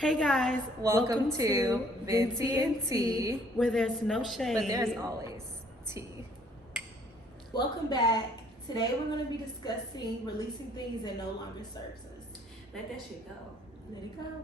Hey guys, Welcome to Venti and Tea, where there's no shade, but there's always tea. Welcome back. Today we're going to be discussing releasing things that no longer serves us. Let that shit go. Let it go.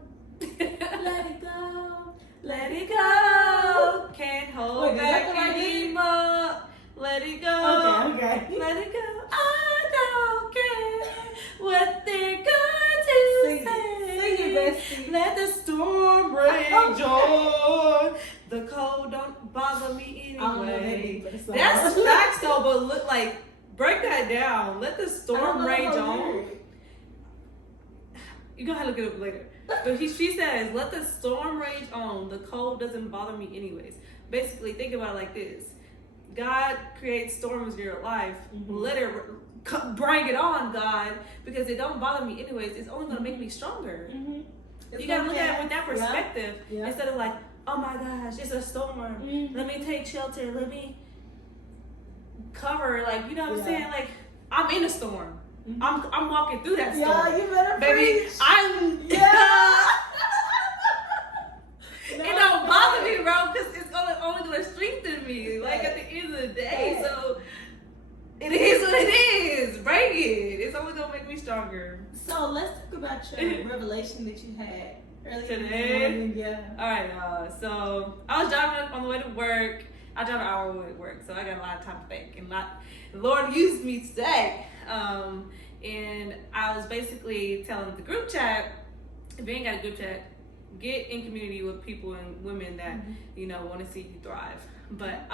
Let it go. Let it go. Can't hold Wait, back right anymore. Let it go. Okay. Let it go. I don't care what they're going to Sing say. it. Sing it, bestie. Let the storm rage on. The cold don't bother me I don't know that anyway. deep of a song. That's facts though, but look, like, break that down. Let the I don't storm know rage the on. lyrics. You're gonna have to look it up later. But she says, let the storm rage on. The cold doesn't bother me anyways. Basically, think about it like this. God creates storms in your life. Mhm. Let it bring it on, God, because it don't bother me anyways. It's only gonna make me stronger. Mm-hmm. You gotta look at it with that perspective Yeah. instead of like, oh my gosh, it's a storm. Mhm. Let me take shelter. Let me cover. Like, you know what I'm Yeah. saying? Like, I'm in a storm. Mhm. I'm walking through that storm. Yeah, you better Baby, preach. I'm. Yeah. It don't bother me, bro, because it's only gonna strengthen me. Like at the end of the day, so it is what it is. Bring it. It's only gonna make me stronger. So let's talk about your revelation that you had earlier Today? in the morning. Yeah. All right, so I was driving on the way to work. I drive an hour away to work, so I got a lot of time to think. And the Lord used me today. And I was basically telling the group chat, if you ain't got a group chat, get in community with people and women that want to see you thrive. But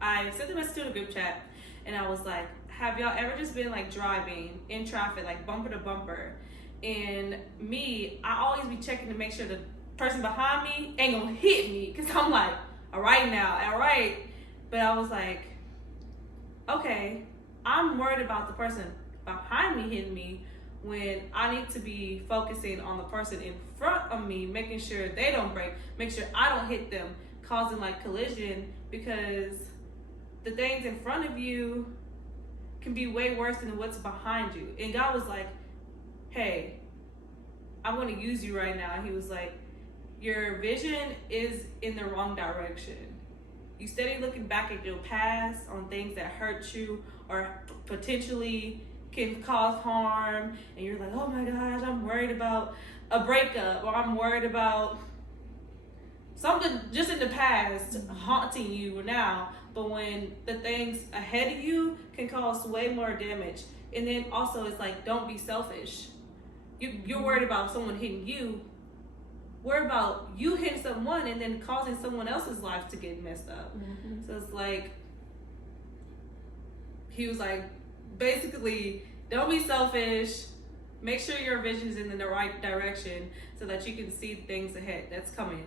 I sent a message to the group chat, and I was like, have y'all ever just been like driving in traffic, like bumper to bumper? And me, I always be checking to make sure the person behind me ain't gonna hit me, because I'm like, all right. But I was like, okay, I'm worried about the person behind me hitting me when I need to be focusing on the person in front of me, making sure they don't break, make sure I don't hit them, causing like collision, because the things in front of you can be way worse than what's behind you. And God was like, hey, I'm going to use you right now. He was like, your vision is in the wrong direction. You steady looking back at your past on things that hurt you or potentially can cause harm, and you're like, oh my gosh, I'm worried about a breakup, or I'm worried about something just in the past haunting you now. But when the things ahead of you can cause way more damage. And then also it's like, don't be selfish. You're worried about someone hitting you. Worry about you hitting someone and then causing someone else's life to get messed up. Mm-hmm. So it's like, he was like, basically, don't be selfish. Make sure your vision is in the right direction so that you can see things ahead that's coming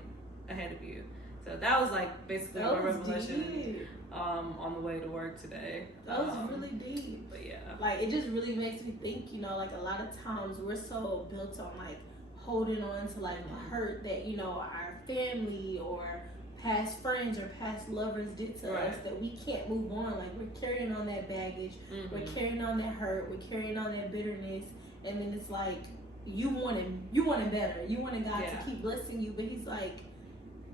ahead of you. So that was like basically my revelation on the way to work today. That was really deep. But yeah. Like, it just really makes me think, like a lot of times we're so built on like holding on to like the hurt that, our family or past friends or past lovers did to us, that we can't move on. Like, we're carrying on that baggage, we're carrying on that hurt, we're carrying on that bitterness, and then it's like you wanted better. You wanted God to keep blessing you, but He's like,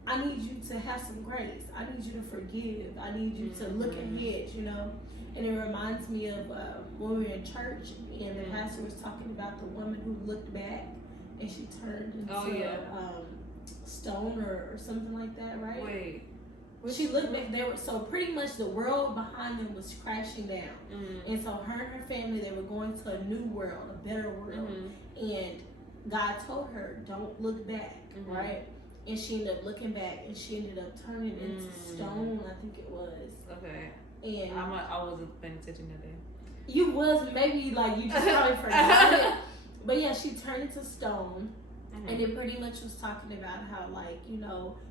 I need you to have some grace. I need you to forgive. I need you to look ahead, And it reminds me of when we were in church and the pastor was talking about the woman who looked back and she turned into stone or something like that, right? Wait. She looked back. So pretty much the world behind them was crashing down, and so her and her family, they were going to a new world, a better world, and God told her, don't look back, right? And she ended up looking back, and she ended up turning into stone, I think it was. Okay. And I wasn't paying attention that day. You was, maybe like you just probably forgot it. But yeah, she turned into stone, and it pretty much was talking about how, like,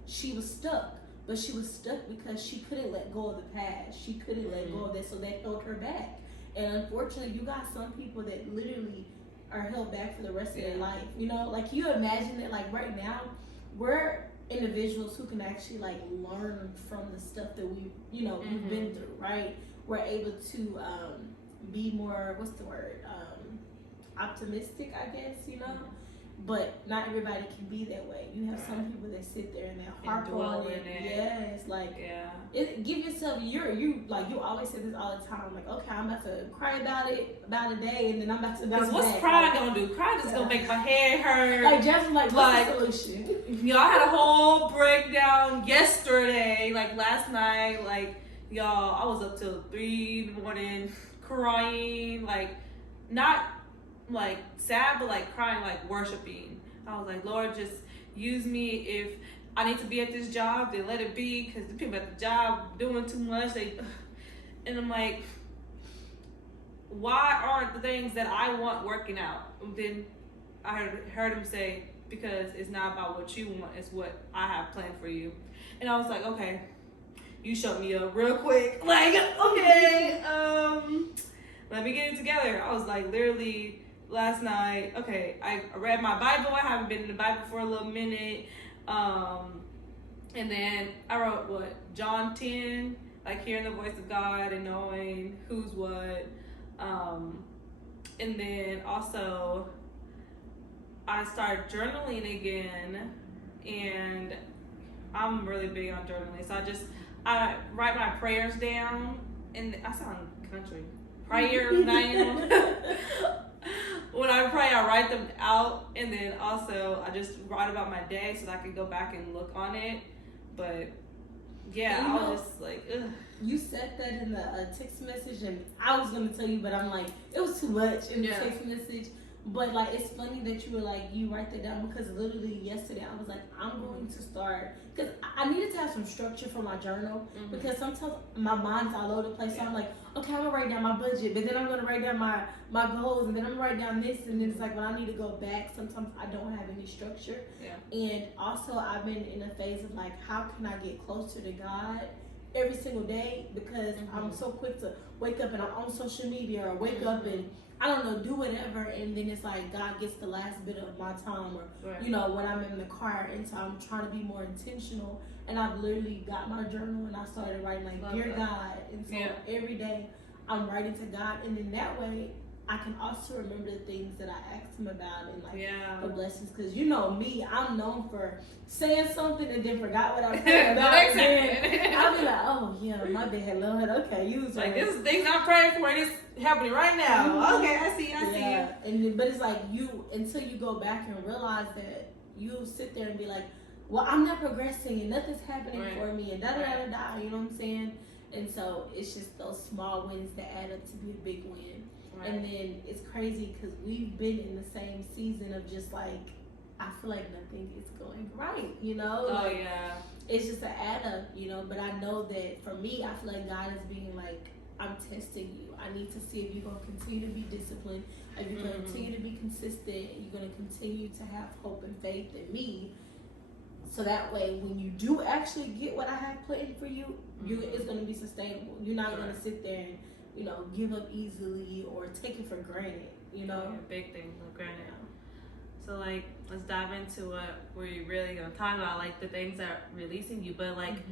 she was stuck. But she was stuck because she couldn't let go of the past. She couldn't let go of that, so that held her back. And unfortunately, you got some people that literally are held back for the rest of their life. Like, you imagine that, like, right now, we're individuals who can actually, like, learn from the stuff that we've been through, right? We're able to be more, what's the word? Optimistic, I guess, But not everybody can be that way. You have some people that sit there and they harp on it. Yes, like give yourself you always say this all the time. Like, okay, I'm about to cry about it about a day, and then I'm about to bounce back. What's crying gonna do? Crying is gonna make my head hurt. Like Jasmine, what's the solution? Y'all had a whole breakdown yesterday, like last night. Like y'all, I was up till 3 in the morning crying, like not like sad, but like crying, like worshiping. I was like, Lord, just use me. If I need to be at this job, then let it be, because the people at the job doing too much. And I'm like, why aren't the things that I want working out? And then I heard him say, because it's not about what you want, it's what I have planned for you. And I was like, okay, you shut me up real quick. Like, okay, let me get it together. I was like, literally last night, okay, I read my Bible. I haven't been in the Bible for a little minute. And then I wrote John 10, like hearing the voice of God and knowing who's what. And then also I started journaling again, and I'm really big on journaling. So I write my prayers down, and I sound country. Prayers down. When I pray, I write them out, and then also I just write about my day so that I can go back and look on it. But yeah, I was just like, ugh. You said that in the text message, and I was gonna tell you, but I'm like, it was too much in the text message. But like, it's funny that you were like, you write that down, because literally yesterday I was like, I'm going to start, because I needed to have some structure for my journal, because sometimes my mind's all over the place. So I'm like, okay, I'm gonna write down my budget, but then I'm gonna write down my goals, and then I'm gonna write down this, and then it's like when I need to go back, sometimes I don't have any structure. And also I've been in a phase of like, how can I get closer to God every single day, because I'm so quick to wake up and I'm on social media, or wake up and I don't know, do whatever, and then it's like God gets the last bit of my time, or you know, when I'm in the car. And so I'm trying to be more intentional, and I've literally got my journal and I started writing like, dear God, and so every day I'm writing to God, and then that way I can also remember the things that I asked him about, and like the blessings, because you know me, I'm known for saying something and then forgot what I was saying about it. I'll be like, oh yeah, my bad, Lord, okay, you was like, this is things I'm praying for, it's happening right now. Okay, I see you. And but it's like, you, until you go back and realize that, you sit there and be like, well, I'm not progressing and nothing's happening for me, and da da da da, you know what I'm saying? And so it's just those small wins that add up to be a big win. And then it's crazy because we've been in the same season of just like, I feel like nothing is going right, you know? It's just an add up, you know? But I know that for me, I feel like God is being like, I'm testing you. I need to see if you're going to continue to be disciplined, if you're going to continue to be consistent, you're going to continue to have hope and faith in me. So that way, when you do actually get what I have planned for you, it's going to be sustainable. You're not going to sit there and, you know, give up easily or take it for granted, you know? Big thing for granted. So, like, let's dive into what we're really going to talk about, like, the things that are releasing you, but, like,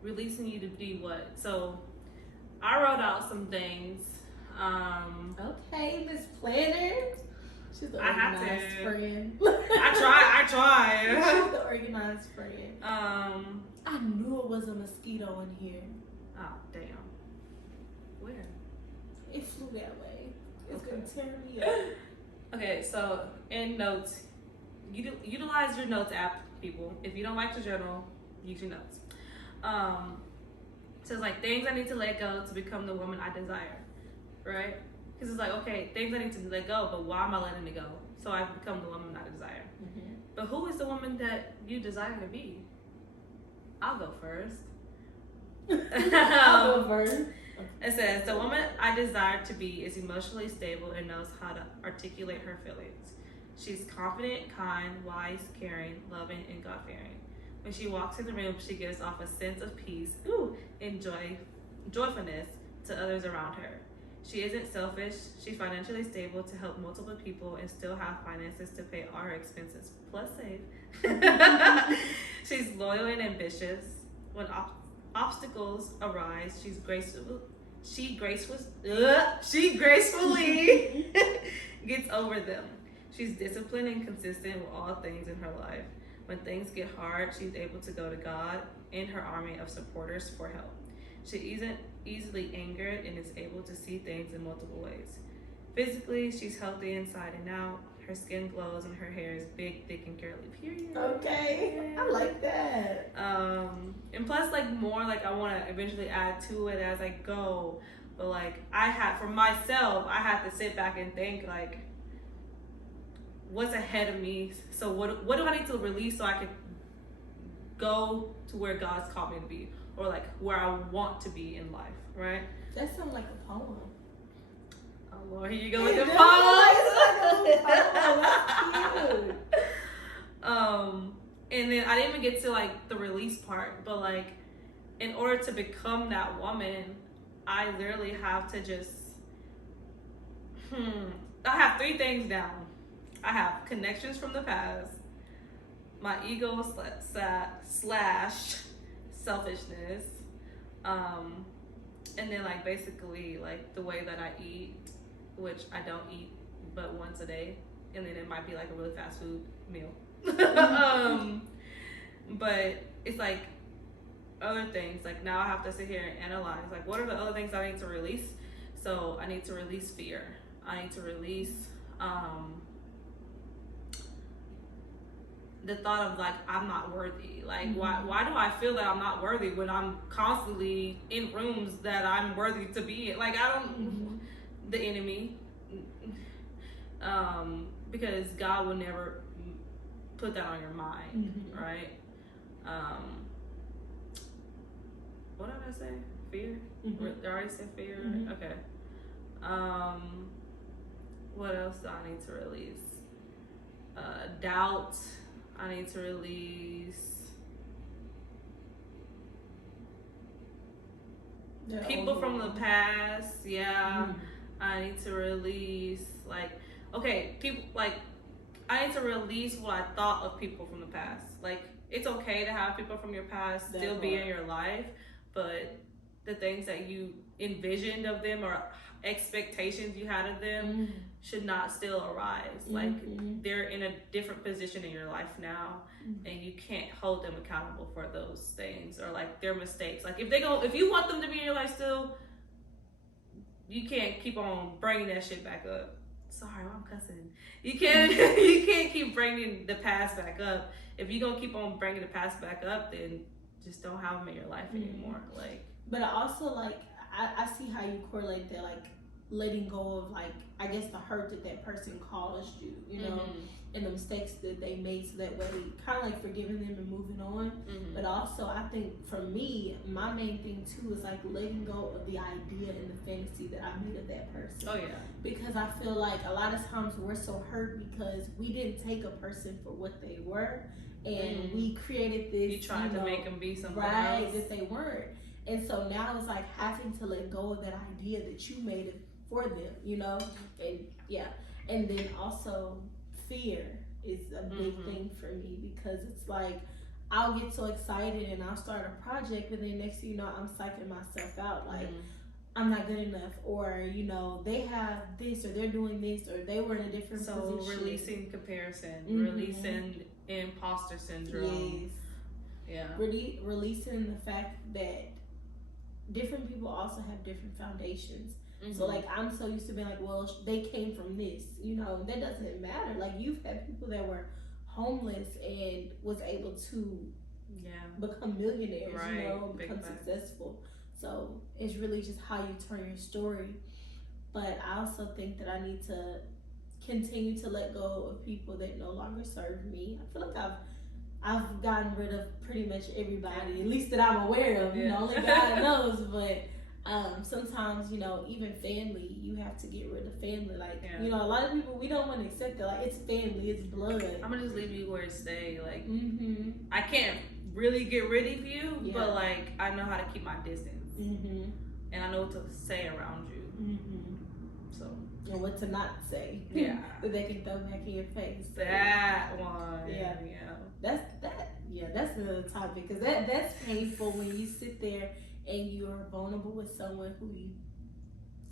releasing you to be what? So, I wrote out some things. Okay, Miss Planner. She's the organized friend. I try. She's the organized friend. I knew it was a mosquito in here. Oh, damn. Where? It flew that way. It's gonna tear me up. Okay, so in notes, utilize your notes app, people. If you don't like to journal, use your notes. So it's like, things I need to let go to become the woman I desire, right? Because it's like, okay, things I need to let go, but why am I letting it go? So I become the woman I desire. But who is the woman that you desire to be? I'll go first. I'll go first. It says, the woman I desire to be is emotionally stable and knows how to articulate her feelings. She's confident, kind, wise, caring, loving, and God-fearing. When she walks in the room, she gives off a sense of peace and joyfulness to others around her. She isn't selfish. She's financially stable to help multiple people and still have finances to pay all her expenses, plus save. She's loyal and ambitious. When obstacles arise, she gracefully gets over them. She's disciplined and consistent with all things in her life. When things get hard, she's able to go to God and her army of supporters for help. She isn't easily angered and is able to see things in multiple ways. Physically, she's healthy inside and out. Her skin glows and her hair is big, thick, and curly. Period. Okay, I like that. And plus, like, more, like, I want to eventually add to it as I go. But, like, for myself, I had to sit back and think, like, what's ahead of me? So what do I need to release so I can go to where God's called me to be, or like where I want to be in life, right? That sounds like a poem. Oh Lord, here you go with the poem. That's cute. And then I didn't even get to like the release part, but like in order to become that woman, I literally have to just I have 3 things down. I have connections from the past, my ego slash selfishness, and then like basically like the way that I eat, which I don't eat but once a day, and then it might be like a really fast food meal. But it's like other things, like now I have to sit here and analyze like what are the other things I need to release. So I need to release fear. I need to release the thought of like I'm not worthy. Like why do I feel that I'm not worthy when I'm constantly in rooms that I'm worthy to be in? Like I don't the enemy. Because God will never put that on your mind, right? What did I say? Fear? I already said fear. Okay. What else do I need to release? Doubt. I need to release people from the past. I need to release people like I need to release what I thought of people from the past. Like it's okay to have people from your past still be in your life, but the things that you envisioned of them or expectations you had of them should not still arise. Like they're in a different position in your life now, and you can't hold them accountable for those things or like their mistakes. Like if you want them to be in your life still, you can't keep on bringing that shit back up. Sorry, I'm cussing. You can't keep bringing the past back up. If you're gonna keep on bringing the past back up, then just don't have them in your life anymore. Like, but I also like I see how you correlate that, like letting go of like I guess the hurt that person caused you, you know, and the mistakes that they made, so that way kind of like forgiving them and moving on. But also I think for me, my main thing too is like letting go of the idea and the fantasy that I made of that person. Oh yeah. Because I feel like a lot of times we're so hurt because we didn't take a person for what they were, and we created this. You tried to make them be something right else that they weren't. And so now it's like having to let go of that idea that you made it for them, you know? And and then also fear is a big thing for me, because it's like I'll get so excited and I'll start a project, and then next thing you know I'm psyching myself out like I'm not good enough, or you know they have this, or they're doing this, or they were in a different position. So releasing comparison, releasing imposter syndrome. Releasing the fact that different people also have different foundations. So like I'm so used to being like, well, they came from this, you know, that doesn't matter. Like you've had people that were homeless and was able to become millionaires, you know, become successful. So it's really just how you turn your story. But I also think that I need to continue to let go of people that no longer serve me. I feel like I've gotten rid of pretty much everybody, at least that I'm aware of. You know, only God knows. But sometimes, you know, even family, you have to get rid of family. Like, you know, a lot of people, we don't want to accept that. Like, it's family, it's blood. I'm gonna just leave you where it stay. Like, I can't really get rid of you, but like, I know how to keep my distance, and I know what to say around you. So. And what to not say. That they can throw back in your face. That one. That's another topic, because that's painful when you sit there and you are vulnerable with someone who you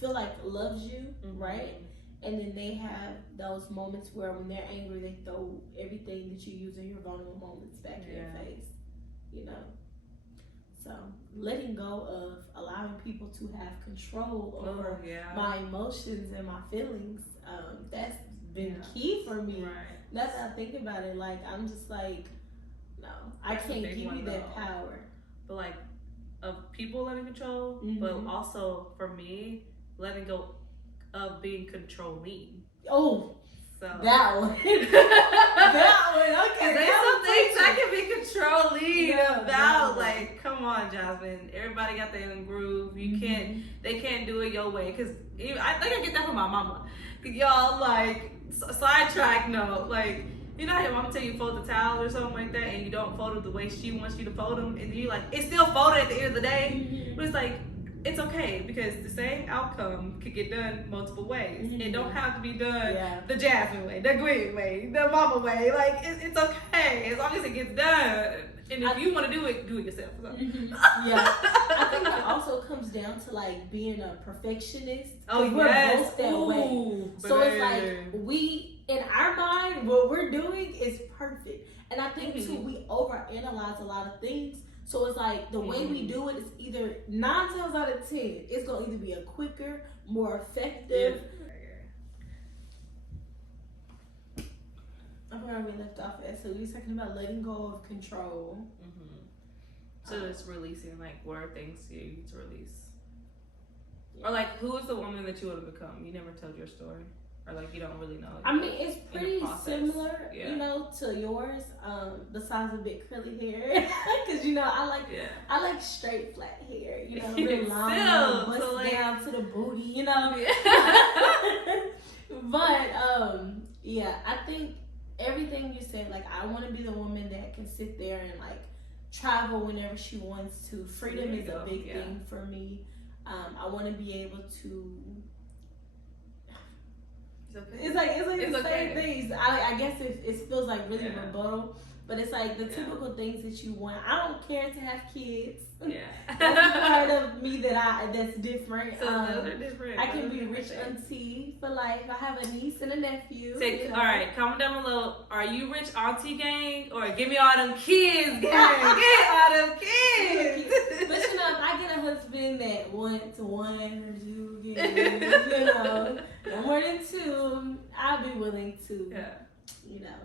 feel like loves you, right? and then they have those moments where when they're angry, they throw everything that you use in your vulnerable moments back in your face, you know. So letting go of allowing people to have control over my emotions and my feelings, that's been key for me. That's how I think about it. Like, I'm just like, no, I can't give you that power. But like, of people letting control, but also for me, letting go of being controlling. Oh, so that one. Okay. There's some things I can be controlling about. Like, come on, Jasmine. Everybody got their own groove. You can't. They can't do it your way. Cause I think I get that from my mama. Y'all like sidetrack. No, like. You know how your mama tell you fold the towel or something like that, and you don't fold it the way she wants you to fold them, and you like it's still folded at the end of the day. But it's like it's okay because the same outcome could get done multiple ways. It don't have to be done the Jasmine way, the Gwen way, the mama way. Like it's okay as long as it gets done. And if you want to do it yourself. So. I think it also comes down to like being a perfectionist. Oh we're both that way. So it's like in our mind, what we're doing is perfect. And I think too, we overanalyze a lot of things. So it's like the way we do it is either 9 times out of 10, it's gonna either be a quicker, more effective. I forgot we left off at. So we were talking about letting go of control. So it's releasing like what are things you need to release. Or like who is the woman that you want to become? You never told your story. Or like you don't really know. I mean, it's pretty similar, you know, to yours. Besides a bit curly hair, because you know I like straight flat hair. You know, real long, bust down to the booty. You know. But I think everything you said. Like, I want to be the woman that can sit there and like travel whenever she wants to. Freedom is a big thing for me. I want to be able to. It's like the same things. I guess it feels like really rebuttal, but it's like the typical things that you want. I don't care to have kids. That's part of me that's different. So those are different. I can be a rich auntie for life. I have a niece and a nephew. All right, comment down below. Are you rich auntie gang or give me all them kids gang? Get all them kids. But you know, if I get a husband that wants 1 or 2 kids, you know, no more than 2, I'll be willing to, you know.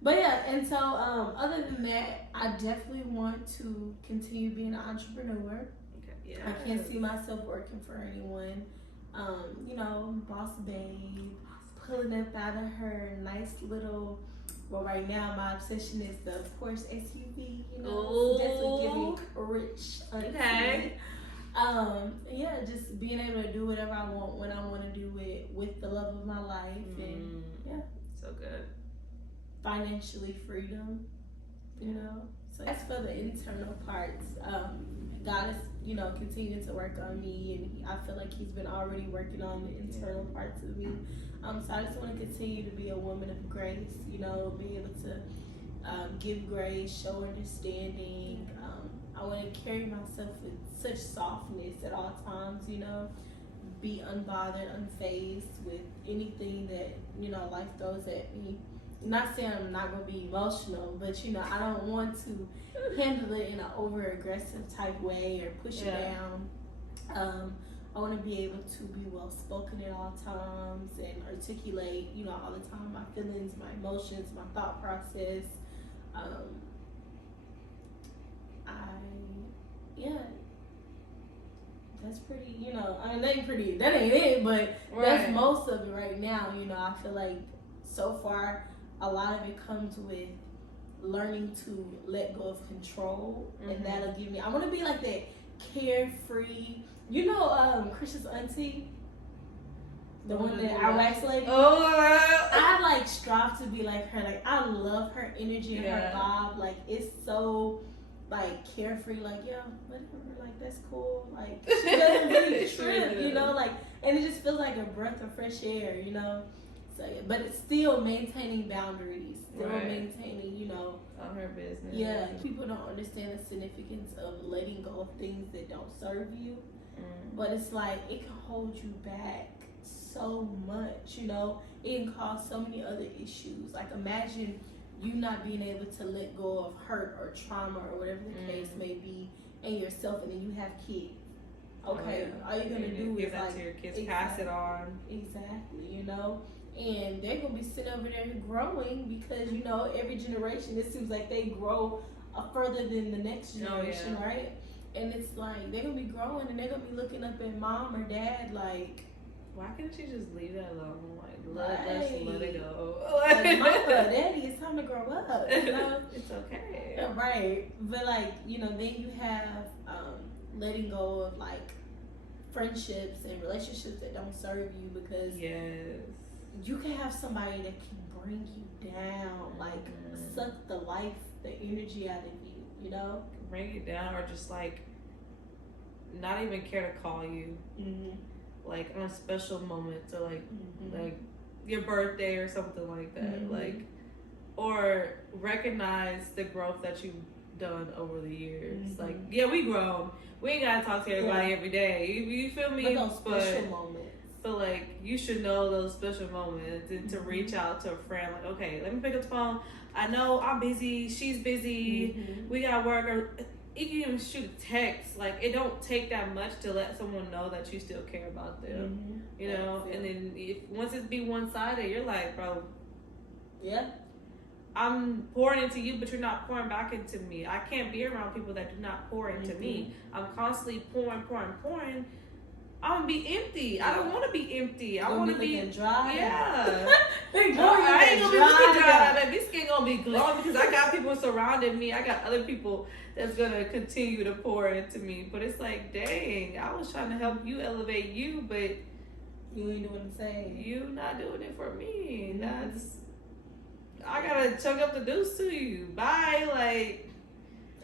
But and so other than that, I definitely want to continue being an entrepreneur. I can't see myself working for anyone. You know, boss babe, pulling up out of her nice little. Well, right now my obsession is the Porsche SUV. You know, definitely giving rich. Okay. Just being able to do whatever I want when I want to do it with the love of my life, and so good. Financially freedom, you know. So that's for the internal parts. God is, you know, continuing to work on me, and I feel like He's been already working on the internal parts of me. So I just want to continue to be a woman of grace, you know, be able to give grace, show understanding. I want to carry myself with such softness at all times, you know, be unbothered, unfazed with anything that, you know, life throws at me. Not saying I'm not going to be emotional, but, you know, I don't want to handle it in an over-aggressive type way or push it down. I want to be able to be well-spoken at all times and articulate, you know, all the time my feelings, my emotions, my thought process. That's pretty, you know, I mean, that ain't it, but that's most of it right now. You know, I feel like so far a lot of it comes with learning to let go of control, and that'll give me, I want to be like that carefree, you know, Christian's auntie, the one that our wax lady. I like strive to be like her. Like, I love her energy and her vibe. Like, it's so like carefree. Like, yeah, whatever. Like, that's cool. Like, she doesn't really trip, you know. Like, and it just feels like a breath of fresh air, you know. So, but it's still maintaining boundaries, still maintaining, you know, on her business. Yeah, people don't understand the significance of letting go of things that don't serve you. But it's like it can hold you back so much, you know. It can cause so many other issues. Like, imagine you not being able to let go of hurt or trauma or whatever the case may be in yourself, and then you have kids. Okay, all you're gonna do give is that like to your kids, pass it on. Exactly, you know, and they're gonna be sitting over there growing because, you know, every generation it seems like they grow further than the next generation, right? And it's like they're gonna be growing and they're gonna be looking up at mom or dad like, why can't you just leave that alone? Like, let it go. Like, mama, daddy, it's time to grow up. You know, it's okay. Right, but like, you know, then you have letting go of like friendships and relationships that don't serve you, because you can have somebody that can bring you down, like suck the life, the energy out of you, you know, bring you down, or just like not even care to call you, like on special moments, or like your birthday or something like that, like, or recognize the growth that you've done over the years. Like, yeah, we grown. We ain't gotta talk to everybody every day. You feel me? But those special moments. But like, you should know those special moments, and to reach out to a friend. Like, okay, let me pick up the phone. I know I'm busy. She's busy. We got work. Or you can even shoot a text. Like, it don't take that much to let someone know that you still care about them. You know. And then once it be one sided, you're like, bro. Yeah. I'm pouring into you, but you're not pouring back into me. I can't be around people that do not pour into me. I'm constantly pouring. I'm gonna be empty. I don't want to be empty. I want to be dry. Yeah. I ain't gonna be looking dry. Baby. This skin gonna be glowing because I got people surrounding me. I got other people that's gonna continue to pour into me. But it's like, dang, I was trying to help you elevate you, but you ain't doing the same. You not doing it for me. I gotta chuck up the deuce to you. Bye, like.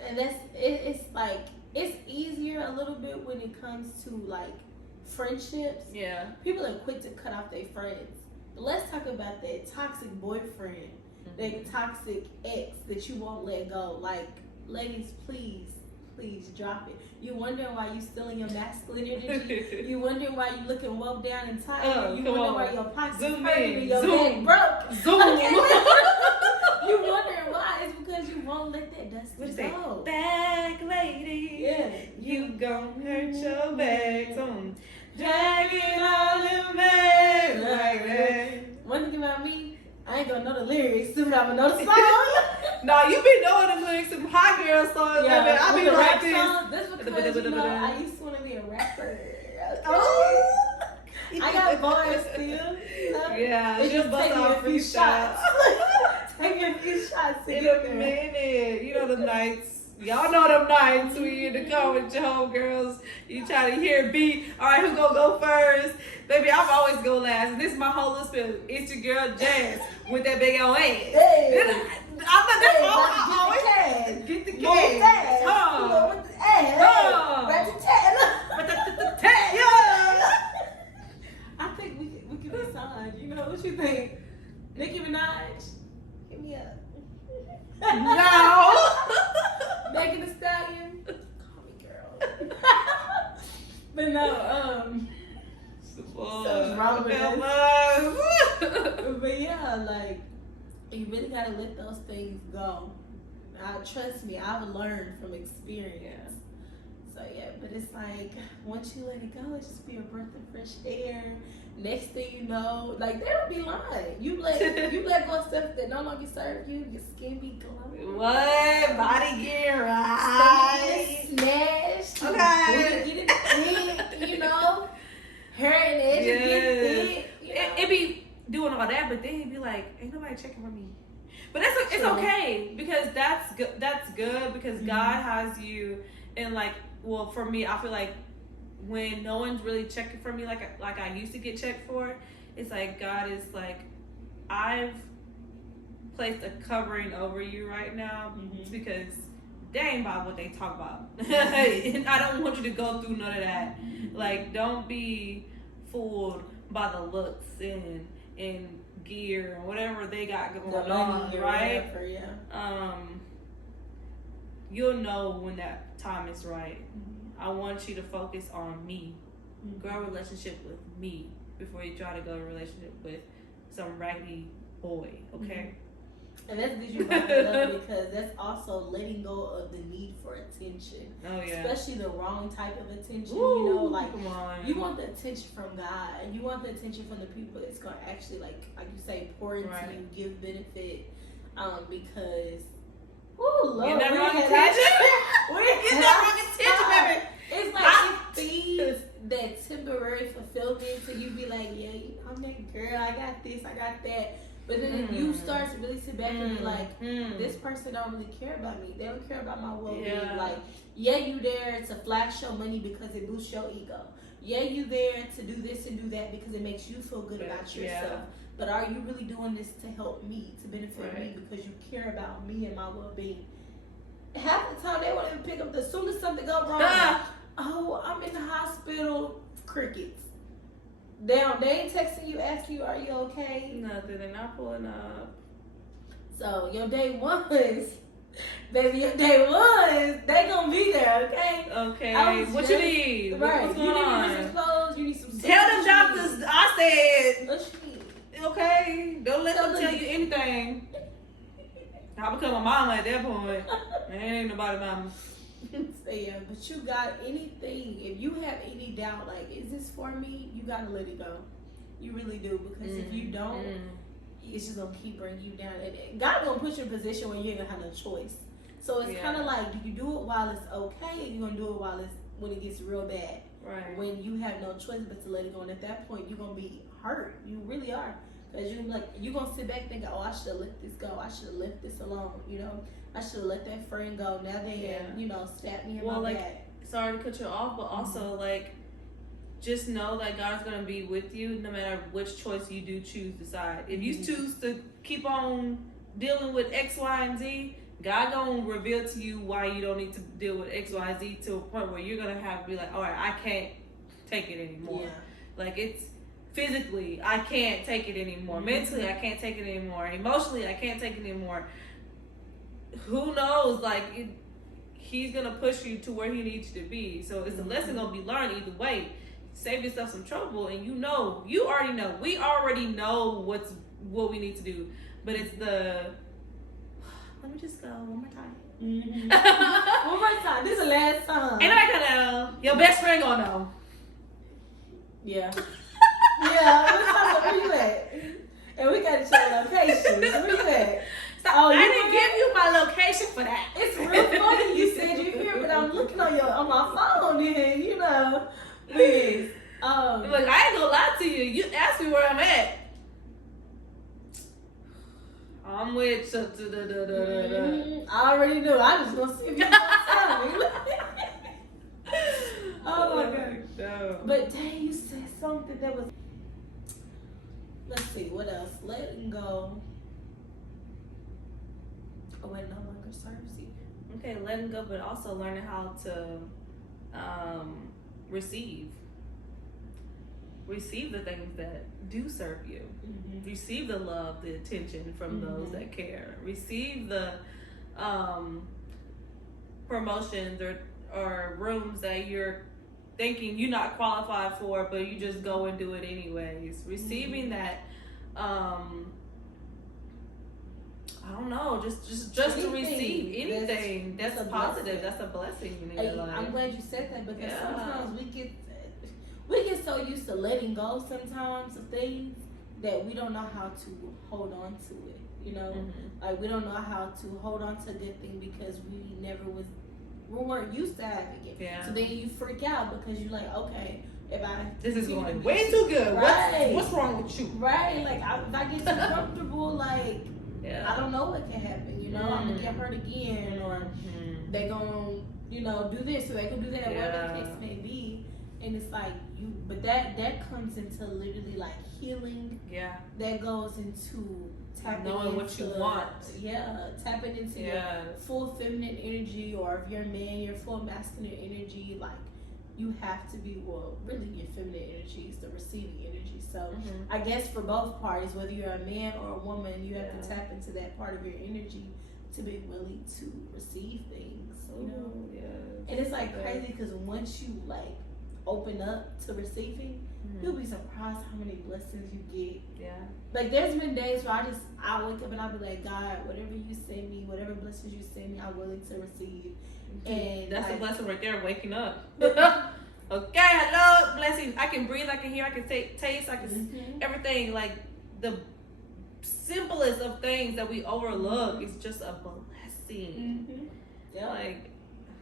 And it's like, it's easier a little bit when it comes to like friendships. Yeah. People are quick to cut off their friends. But let's talk about that toxic boyfriend, that toxic ex that you won't let go. Like, ladies, please drop it. You wondering why you still in your masculine energy? You wondering why you looking well down and tired? You wondering why your pockets hurting and your neck broke? Zoom. You wondering why? It's because you won't let that dust go. Back lady, you gon' hurt your back. Dragging all the back like that. One thing about me, I ain't gonna know the lyrics soon. I'm gonna know the song. No, you been knowing the lyrics to hot girl songs, baby. I be like this. That's because, you know, I used to want to be a rapper. Oh, I got bars still. You know? Yeah, it's just bust off free shots. Taking a few shots to in get a minute. You know the nights. Y'all know them nights when you in the car with your homegirls. You try to hear a beat. All right, who gonna go first? Baby, I'm always go last. And this is my whole list of it's your girl Jazz with that big old ass. Hey. I'm not that always get the cash. Huh. With the ass. I think we can be signed. You know what you think? Nicki Minaj, hit me up. No. Megan Thee Stallion, call me girl. But no, so wrong with us. But yeah, like, you really gotta let those things go. Trust me, I've learned from experience. So yeah, but it's like, once you let it go, it just be a breath of fresh air. Next thing you know, like, they don't be lying. You let go of stuff that no longer serve you. Your skin be glowing. What? Body gear, right? Smashed. Okay. Get it thick, you know. Hair and edges get thick. You know? It be doing all that, but then it be like, ain't nobody checking for me. But it's okay, because that's good. That's good because God has you in, like, well, for me, I feel like when no one's really checking for me like I used to get checked for, it's like God is like, I've placed a covering over you right now because they ain't about what they talk about. And I don't want you to go through none of that. Like, don't be fooled by the looks and gear and whatever they got going on, right? You'll know when that time is right. I want you to focus on me. Grow a relationship with me. before you try to go in a relationship with some raggedy boy, okay? And that's good you brought that up because that's also letting go of the need for attention. Oh yeah. Especially the wrong type of attention. Ooh, you know, like come on. you want the attention from God, and you want the attention from the people that's gonna actually like you say, pour into you, give benefit. Because Lord, get that wrong attention. Get that wrong attention, baby. It's like it feeds that temporary fulfillment till you be like, yeah, you know, I'm that girl, I got this, I got that. But then you start to really sit back and be like, this person don't really care about me. They don't care about my well-being. Yeah. Like, yeah, you there to flash your money because it boosts your ego. Yeah, you there to do this and do that because it makes you feel good about yourself. Yeah. But are you really doing this to help me, to benefit me because you care about me and my well-being? Half the time they won't even pick up. As soon as something goes wrong, oh, I'm in the hospital. Crickets. They ain't texting you, asking you, are you okay? Nothing. They're not pulling up. So your day ones, baby, your day ones, they gonna be there, okay? Okay. What you need? Right. What's You going on? need some clothes. You need some. Tell them doctors I said. What you need? Okay. Don't let them tell you anything. I become a mama at that point. Ain't nobody mama. So yeah, but you got anything, if you have any doubt, like, is this for me? You gotta let it go. You really do, because if you don't, it's just gonna keep bringing you down. And God gonna put you in a position where you ain't gonna have no choice. So it's kind of like, do you do it while it's okay, or you gonna do it when it gets real bad? Right. When you have no choice but to let it go, and at that point you're gonna be hurt. You really are, because you gonna sit back and think, oh, I should have let this go. I should have left this alone. You know. I should have let that friend go. Now they, stab me in my back. Sorry to cut you off, but also, like, just know that God's going to be with you no matter which choice you do choose to decide. If you choose to keep on dealing with X, Y, and Z, God going to reveal to you why you don't need to deal with X, Y, and Z to a point where you're going to have to be like, all right, I can't take it anymore. Yeah. Like, it's physically, I can't take it anymore. Mentally, I can't take it anymore. Emotionally, I can't take it anymore. Who knows? Like, he's gonna push you to where he needs you to be. So it's a lesson gonna be learned either way. Save yourself some trouble, and you already know. We already know what we need to do. But it's the let me just go one more time. One more time. This is the last time. Ain't nobody gonna know. Your best friend gonna know. Yeah. Yeah. Where you at? And we gotta check location. Where you at? I didn't give you my location for that. It's real funny you said you're here, but I'm looking on my phone and please. Look, I ain't gonna lie to you. You asked me where I'm at. I'm with I already knew. I just gonna see if you gonna tell me. Oh my god. No. But dang, you said something that was. Let's see, what else? Letting go. When no longer serves you. Okay, letting go, but also learning how to receive the things that do serve you. Receive the love, the attention from those that care. Receive the promotions or rooms that you're thinking you're not qualified for, but you just go and do it anyways. Receiving that. I don't know, just to receive anything that's a positive, that's a blessing in your life. I'm glad you said that, because sometimes we get so used to letting go sometimes of things that we don't know how to hold on to it. Like, we don't know how to hold on to a good thing because we weren't used to having it. Yeah. So then you freak out because you're like, okay, this is going way too good. Right. What's wrong with you? Right. Like, if I get too comfortable, like. Yeah. I don't know what can happen, I'm gonna get hurt again, or they gonna, do this, or they gonna do that, whatever the case may be. And it's like but that comes into literally like healing. Yeah. That goes into knowing what you want. Yeah, tapping into your full feminine energy, or if you're a man, your full masculine energy. Like, you have to be, really your feminine energy is the receiving energy. So I guess for both parties, whether you're a man or a woman, you have to tap into that part of your energy to be willing to receive things, And it's like crazy, because once you like open up to receiving, you'll be surprised how many blessings you get. Yeah. Like there's been days where I wake up and I'll be like, God, whatever you send me, whatever blessings you send me, I'm willing to receive. And that's like, a blessing right there, waking up. Okay, hello, blessings. I can breathe, I can hear, I can taste, I can everything. Like the simplest of things that we overlook is just a blessing. Yeah. Like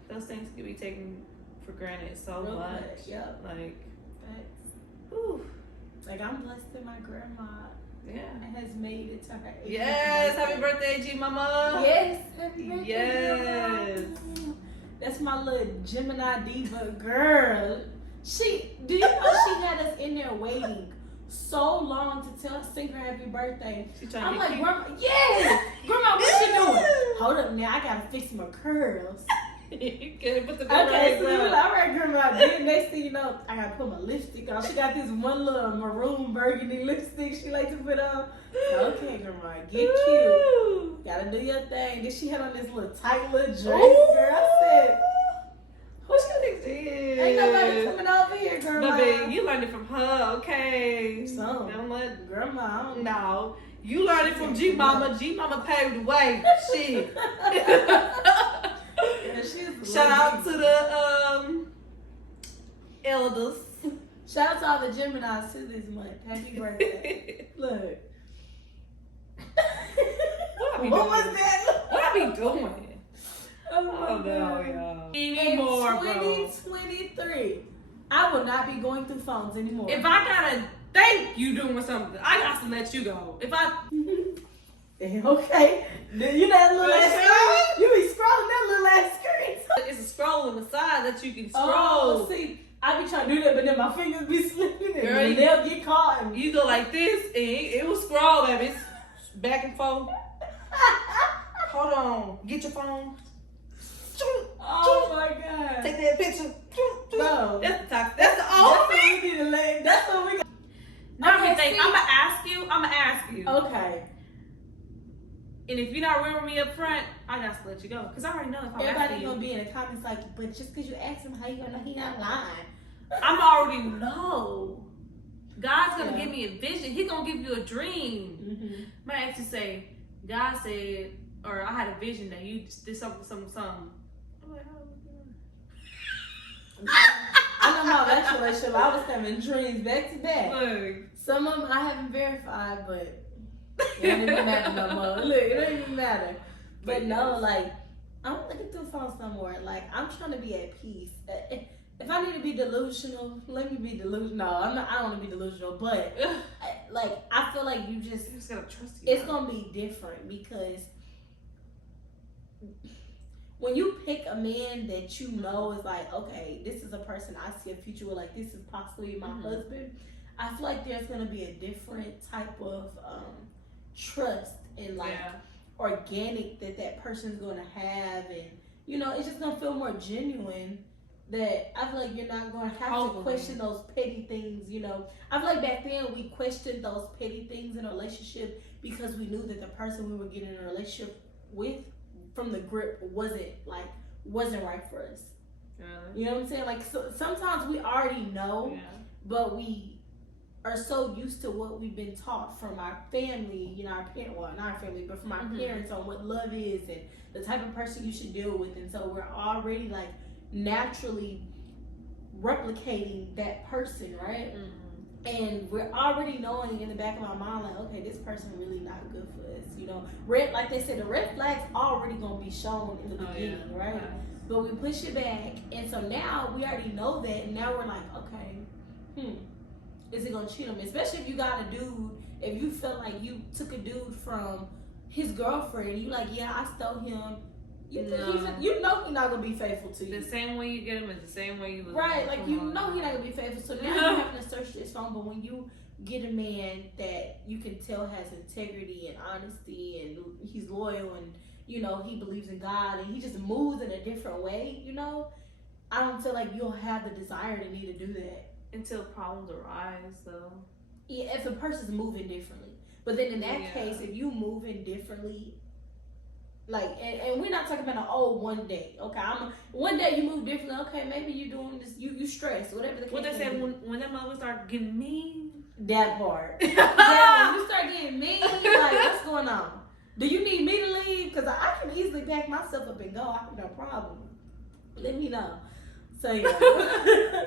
those things can be taken for granted so Real much. good. Yep. Like, whew. Like I'm blessed that my grandma has made it to her 80th yes, birthday. happy birthday, G Mama. Yes, happy birthday. Yes. Grandma. That's my little Gemini diva girl. Do you know she had us in there waiting so long to sing her happy birthday? I'm like, Grandma, Grandma, what you doing? Hold up now, I gotta fix my curls. You can't put the Okay, so on. all right, Grandma. Then next thing you know, I gotta put my lipstick on. She got this one little maroon burgundy lipstick she like to put on. Okay, Grandma, get cute. Gotta do your thing. Then she had on this little tight little dress, girl. I said, who she thinks she is? ain't nobody coming over here, Grandma. Baby, you learned it from her, okay? So, Don't let Grandma, I don't no. You learned it from G Mama. G Mama paved the way. Shit. Shout out to the elders. Shout out to all the Geminis too this month. Happy birthday. Look. What was that? What I be doing? Oh no, y'all. In Anymore, 2023, I will not be going through phones anymore. If I gotta think you doing something, I got to let you go. If I okay, you know that little ass screen? You be scrolling that little ass screen. it's a scroll on the side that you can scroll. Oh, see, I be trying to do that, but then my fingers be slipping and Girl, they'll get caught. And you go like this, and it will scroll, baby. It's back and forth. Hold on, get your phone. Oh my God. Take that picture. Bro. That's the talk. That's the old me. We need to lay. That's what we got. Now Okay, think, see- I'm gonna ask you. Okay. And if you're not remembering me up front, I got to let you go. Because I already know if I'm Everybody asking you. gonna be in the comments like, but just because you ask him, how you gonna know he not lying? I'm already know. God's gonna Yeah. give me a vision. He's gonna give you a dream. Mm-hmm. My ex would say, God said, or I had a vision that you did something. I'm like, how are we doing? I know how that's your relationship. I was having dreams back to back. Look. Some of them I haven't verified, but it don't even matter no more. Look, it don't even matter. But no, like, I'm looking through phones no more. Like, I'm trying to be at peace. If I need to be delusional, let me be delusional. No, I'm not. I don't want to be delusional, but I feel like you just gotta trust you. it's gonna be different because when you pick a man that you know is like, okay, this is a person I see a future with, like this is possibly my husband, I feel like there's gonna be a different type of trust and like organic that person's gonna have, and you know, it's just gonna feel more genuine. That I feel like you're not gonna have to question those petty things, you know. I feel like back then we questioned those petty things in a relationship because we knew that the person we were getting in a relationship with from the grip wasn't right for us. You know what I'm saying? Like sometimes we already know, but we are so used to what we've been taught from our family, you know, our parent, well, not our family, but from our parents on what love is and the type of person you should deal with, and so we're already like naturally replicating that person, right? And we're already knowing in the back of our mind, like, okay, this person really not good for us, you know. Like they said, the red flags already gonna be shown in the beginning, right? But we push it back, and so now we already know that, and now we're like, okay, is it gonna cheat on me? Especially if you got a dude, if you feel like you took a dude from his girlfriend, you like, yeah, I stole him. You know he's not gonna be faithful to you. The same way you get him is the same way you lose him. Right, like you know he's not gonna be faithful. So now you're having to search his phone. But when you get a man that you can tell has integrity and honesty, and he's loyal, and you know he believes in God, and he just moves in a different way, you know, I don't feel like you'll have the desire to need to do that until problems arise, though. Yeah, if a person's moving differently. But then in that case, if you moving differently, Like, and we're not talking about an old one day. Okay, one day you move differently. Okay, maybe you doing this. You stress, whatever the case. What they may say be. when that mother start getting mean. That part. Yeah, when you start getting mean, like, what's going on? Do you need me to leave? Because I can easily pack myself up and go. I have no problem. Let me know. So yeah.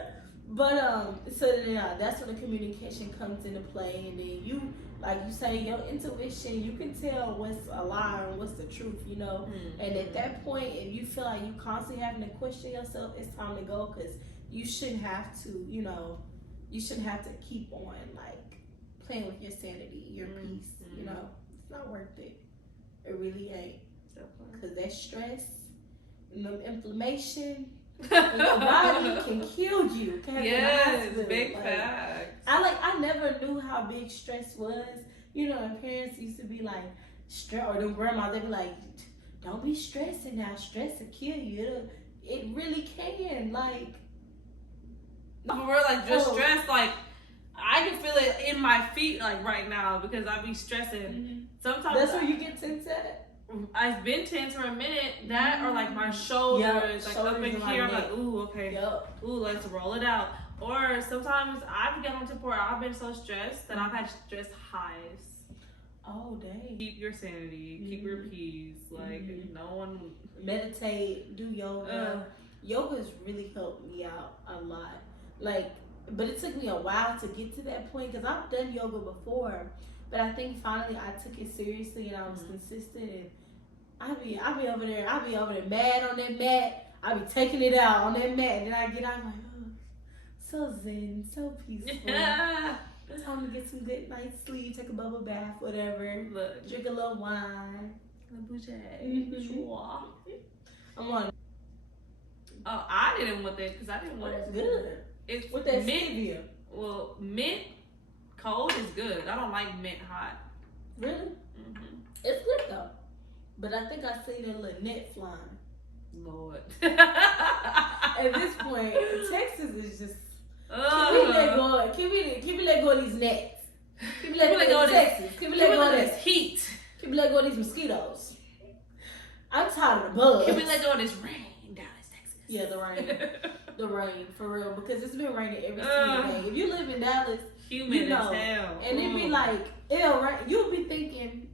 But so yeah, that's when the communication comes into play, and then you, like you say, your intuition, you can tell what's a lie and what's the truth, you know. Mm-hmm. And at that point, if you feel like you constantly having to question yourself, it's time to go, because you shouldn't have to, you know, you shouldn't have to keep on like playing with your sanity, your peace. You know, it's not worth it. It really ain't, because that stress and the inflammation. And your body can kill you. Yes, big facts. I never knew how big stress was. You know, and parents used to be like, or the grandma, they'd be like, don't be stressing now. Stress will kill you. It really can. Like, For real, like just stress. Like I can feel it in my feet, like right now, because I be stressing. Mm-hmm. Sometimes that's where you get tense at. I've been tense for a minute. That or like my shoulders, like up in here. I'm like, ooh, okay, ooh, let's roll it out. Or sometimes I've gotten to where I've been so stressed that I've had stress highs. Oh dang! Keep your sanity, keep your peace. Like no one meditate, do yoga. Yoga's really helped me out a lot. Like, but it took me a while to get to that point, because I've done yoga before. But I think finally I took it seriously and I was consistent. And I be over there mad on that mat. I be taking it out on that mat, and then I get out, I'm like, oh, so zen, so peaceful. Yeah. Time to get some good night's sleep, take a bubble bath, whatever. Look, drink a little wine. I'm on. Oh, I didn't want that because I didn't want it. Good. It's with that mint. stevia. Well, mint cold is good. I don't like mint hot. Really? Mm-hmm. It's good though. But I think I seen a little net flying. Lord. At this point, Texas is just. Can we let go? Can we let go of these nets? Can we let go of Texas? Can we let go of this heat? Can we let go of these mosquitoes? I'm tired of the bugs. Can we let go of this rain down in Texas? Yeah, the rain. The rain, for real, because it's been raining every single day. If you live in Dallas, humid you know, as hell. And it be like, it'll rain. You'll be thinking,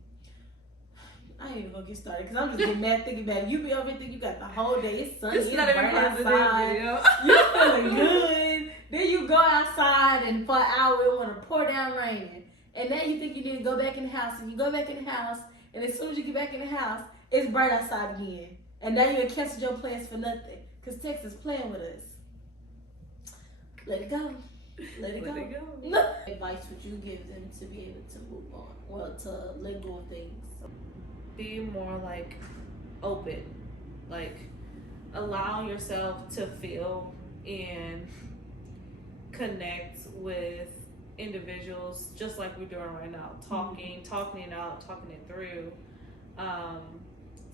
I ain't even gonna get started because I'm just getting mad thinking about it. You be over thinking you got the whole day, it's sunny, it's not even bright positive, outside, you're feeling good. Then you go outside and for an hour it want to pour down raining. And now you think you need to go back in the house, and you go back in the house, and as soon as you get back in the house, it's bright outside again. And now you cancel your plans for nothing because Texas playing with us. Let it go. Let it go. Advice would you give them to be able to move on? Well, to let go of things. Be more like open. Like allow yourself to feel and connect with individuals just like we're doing right now. Talking it out, talking it through.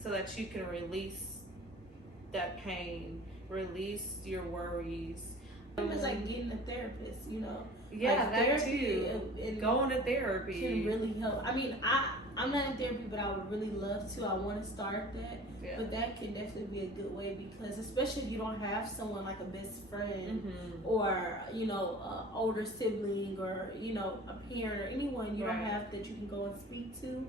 So that you can release that pain, release your worries. It's like getting a therapist, you know. Yeah, like that too. Going to therapy can really help. I mean, I'm not in therapy, but I would really love to. I want to start that. Yeah. But that can definitely be a good way, because especially if you don't have someone like a best friend or, you know, an older sibling or, you know, a parent or anyone you don't have that you can go and speak to,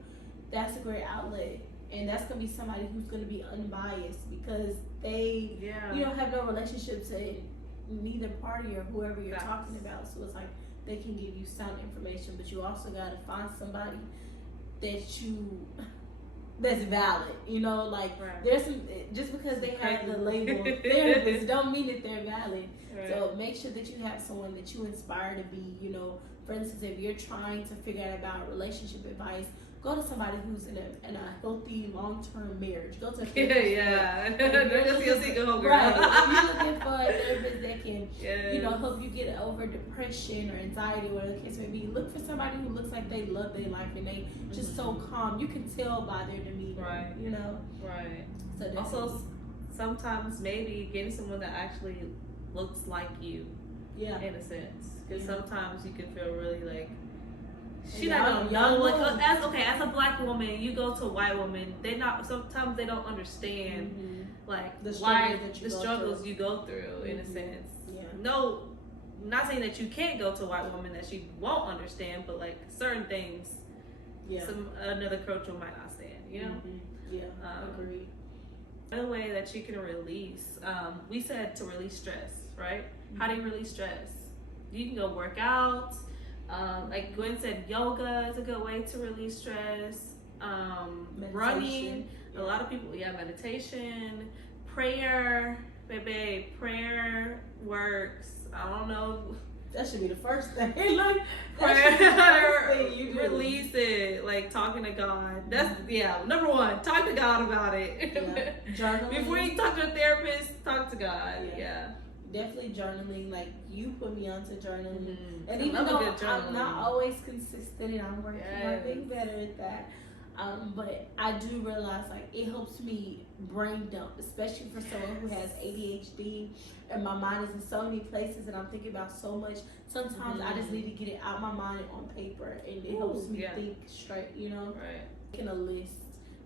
that's a great outlet. And that's going to be somebody who's going to be unbiased, because they, you know, have no relationships in neither party or whoever you're talking about. So it's like they can give you sound information, but you also got to find somebody that's valid, you know, like there's some, just because they have the label therapist don't mean that they're valid. So make sure that you have someone that you inspire to be, you know. For instance, if you're trying to figure out about relationship advice, go to somebody who's in a healthy long-term marriage. Go to a therapist. If you're looking for a therapist that can, you know, help you get over depression or anxiety, whatever the case may be, look for somebody who looks like they love their life and they just so calm. You can tell by their demeanor, you know. So also, sometimes maybe getting someone that actually looks like you, in a sense, because sometimes you can feel really like She not gonna know. Like as a black woman, you go to a white woman. Sometimes they don't understand like the struggles you go through in a sense. Yeah. No, I'm not saying that you can't go to a white woman that she won't understand, but like certain things, another culture might not stand. You know. Yeah. Agreed. Another way that you can release, we said to release stress, right? How do you release stress? You can go work out. Like Gwen said, yoga is a good way to release stress. Running, a lot of people, meditation, prayer, baby, prayer works. I don't know. That should be the first thing. Like, prayer, you release it, like talking to God. That's number one. Talk to God about it. Journaling. Before you talk to a therapist, talk to God. Definitely journaling. Like you put me onto journaling, and even though I'm not always consistent, and I'm working better at that. But I do realize like it helps me brain dump, especially for someone who has ADHD and my mind is in so many places and I'm thinking about so much. Sometimes I just need to get it out my mind and on paper, and it helps me think straight, Right. Making a list,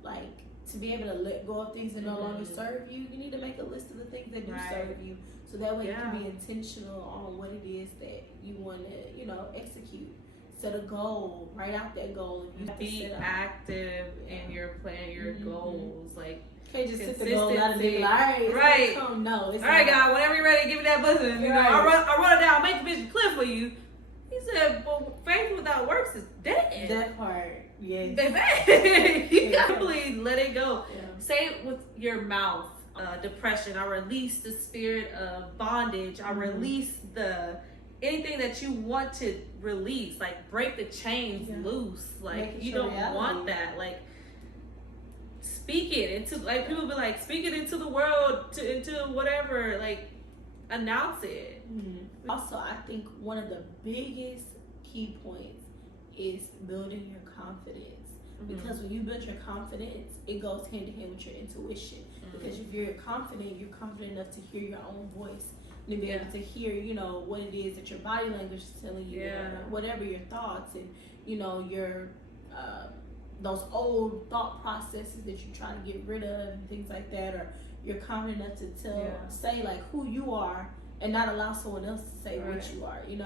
like to be able to let go of things that no longer serve you, you need to make a list of the things that do serve you. So that way you can be intentional on what it is that you want to, execute. Set a goal, write out that goal. If you have be active in your plan, your goals. Like, you can't just set the goal out and be like, all right. No, it's all right, God, whenever you're ready, give me that button. You know, I run it down, make the vision clear for you. He said, well, faith without works is dead. That part, yes. Baby, you gotta believe, let it go. Yeah. Say it with your mouth. Depression, I release the spirit of bondage. I release anything that you want to release, like break the chains loose. Like you don't want that. Like speak it into, like people be like, speak it into the world, into whatever. Like announce it. Also, I think one of the biggest key points is building your confidence. Because when you build your confidence, it goes hand in hand with your intuition. Because if you're confident enough to hear your own voice, and be able to hear, what it is that your body language is telling you, or whatever your thoughts and, your those old thought processes that you're trying to get rid of and things like that, or you're confident enough to say like who you are and not allow someone else to say what you are, and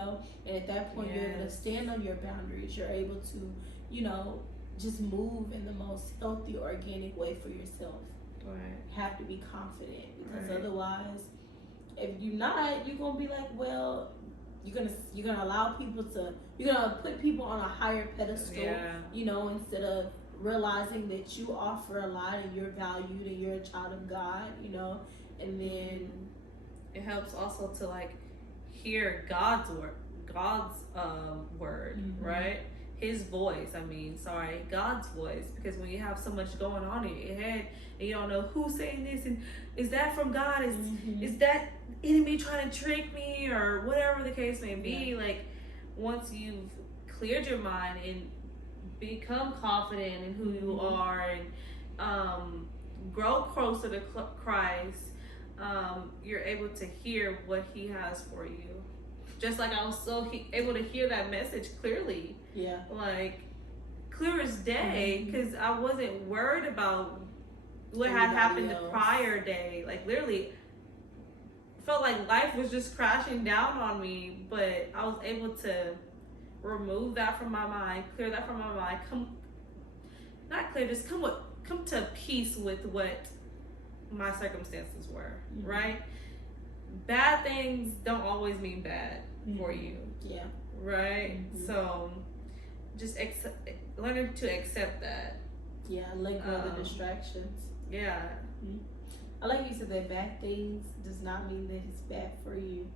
at that point you're able to stand on your boundaries. You're able to, just move in the most healthy, organic way for yourself. You have to be confident, because otherwise, if you're not, you're gonna be like, well, you're gonna allow people to, you're gonna put people on a higher pedestal, instead of realizing that you offer a lot and you're valued and you're a child of God, and then it helps also to like hear God's word, right? His voice, God's voice, because when you have so much going on in your head and you don't know who's saying this and is that from God, is that enemy trying to trick me, or whatever the case may be, like once you've cleared your mind and become confident in who you are and grow closer to Christ, you're able to hear what he has for you. Just like I was able to hear that message clearly. Like clear as day, because I wasn't worried about what had happened the prior day. Like literally felt like life was just crashing down on me, but I was able to remove that from my mind, clear that from my mind, come to peace with what my circumstances were, right? Bad things don't always mean bad for you. Right? So just learning to accept that. Let go of the distractions. I like you said that bad things does not mean that it's bad for you.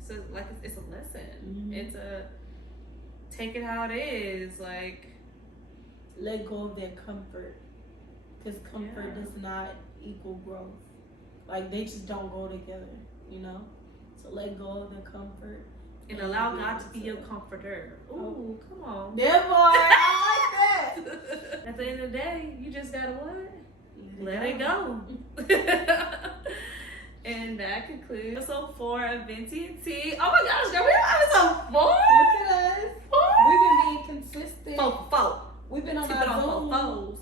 So like it's a lesson. It's a take it how it is. Like let go of that comfort, because comfort does not equal growth. Like they just don't go together, So let go of the comfort and allow God to be your comforter. Ooh, come on. Yeah, boy, I like that. At the end of the day, you just gotta what? Let it go. And that concludes episode 4 of Venti and Tea. Oh my gosh, girl, we're having some fun. Look at us. We've been being consistent. We've been on our Zooms.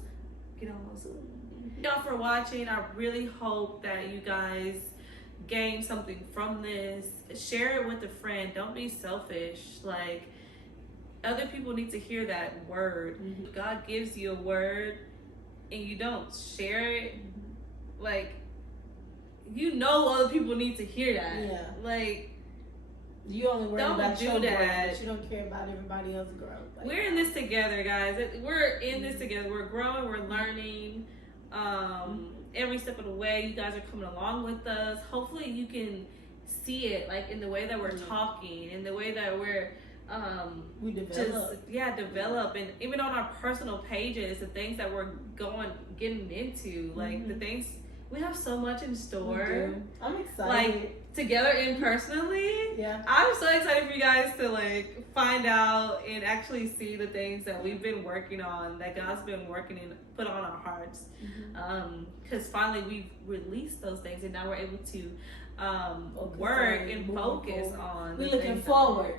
Get on those Zooms. Thank y'all for watching. I really hope that you guys gain something from this. Share it with a friend. Don't be selfish. Like, other people need to hear that word. Mm-hmm. God gives you a word and you don't share it, like, you know other people need to hear that. Yeah. Like, you only worry about your growth, that. but you don't care about everybody else's growth. Like, we're in this together, guys. We're in this together. We're growing. We're learning. Every step of the way, you guys are coming along with us. Hopefully, you can see it, like, in the way that we're talking, in the way that we're we develop. develop, and even on our personal pages, the things that we're getting into, like the things. We have so much in store. I'm excited. Like, together and personally. Yeah. I'm so excited for you guys to, like, find out and actually see the things that we've been working on, that God's been working and put on our hearts. Because finally we've released those things, and now we're able to work and focus on. We're looking forward.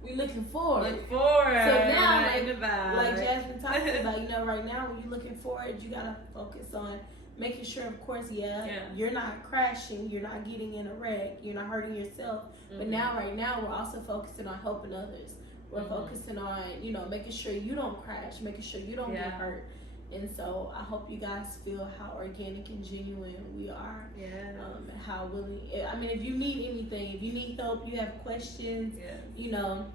We looking forward. Look forward. So now, right, like Jasmine talked about, you know, right now when you're looking forward, you gotta focus on making sure, of course, you're not crashing, you're not getting in a wreck, you're not hurting yourself. But right now, we're also focusing on helping others. We're focusing on, you know, making sure you don't crash, making sure you don't get hurt. And so I hope you guys feel how organic and genuine we are. Yeah. And how willing. I mean, if you need anything, if you need help, you have questions, you know,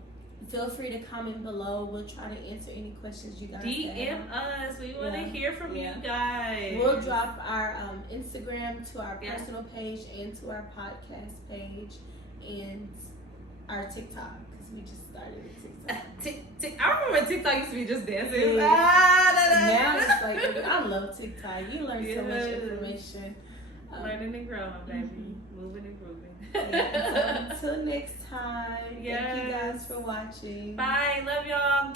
feel free to comment below. We'll try to answer any questions you guys DM us. We want to hear from you guys. We'll drop our Instagram to our personal page and to our podcast page and our TikTok, because we just started TikTok. I remember TikTok used to be just dancing. Now it's like, I love TikTok. You learn so much information. Learning and growing, baby. Moving and grooving. So until next time, thank you guys for watching. Bye. Love y'all.